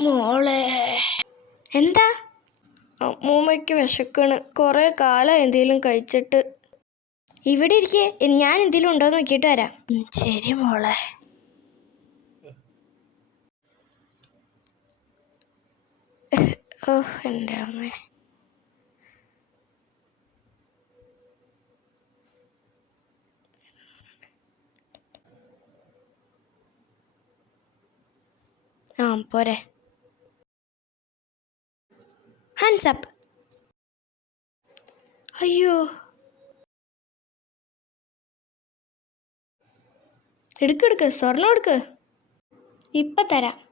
മോളെ എന്താ? അമ്മൂമ്മയ്ക്ക് വിശക്കണ്. കുറേ കാലം എന്തെങ്കിലും കഴിച്ചിട്ട്. ഇവിടെ ഇരിക്കേ, ഞാൻ എന്തെങ്കിലും ഉണ്ടോ എന്ന് നോക്കിയിട്ട് വരാം. ശരി മോളെ. ഓ എൻ്റെ അമ്മേ. പോരെ. Hands up. അയ്യോ, എടുക്ക് സ്വർണ്ണം എടുക്ക്. ഇപ്പം തരാം.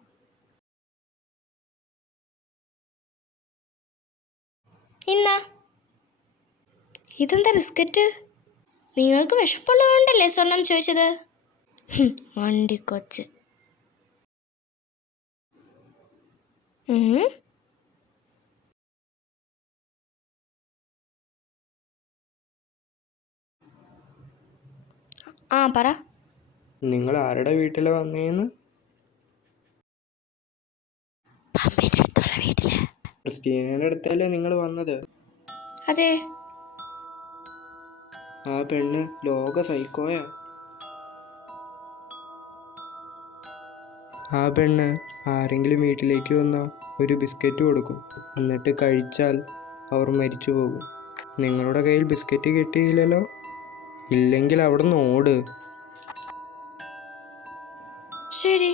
ഇന്നാ. ഇതെന്താ ബിസ്ക്കറ്റ്? നിങ്ങൾക്ക് വിശപ്പുള്ളതുകൊണ്ടല്ലേ സ്വർണം ചോദിച്ചത്? വണ്ടിക്കൊച്ച്. പറ. നിങ്ങൾ ആരുടെ വീട്ടിലെ വന്നേന്ന്? ക്രിസ്റ്റീനയുടെ അടുത്തല്ലേ നിങ്ങൾ വന്നത്? അതെ. ആ പെണ്ണ് ലോക സൈക്കോയാ. ആ പെണ്ണ് ആരെങ്കിലും വീട്ടിലേക്ക് വന്നാൽ ഒരു ബിസ്ക്കറ്റ് കൊടുക്കും. എന്നിട്ട് കഴിച്ചാൽ അവർ മരിച്ചു പോകും. നിങ്ങളുടെ കയ്യിൽ ബിസ്ക്കറ്റ് കിട്ടിയില്ലല്ലോ? ഇല്ലെങ്കിൽ അവിടെ നിന്ന് ഓട്. ശരി.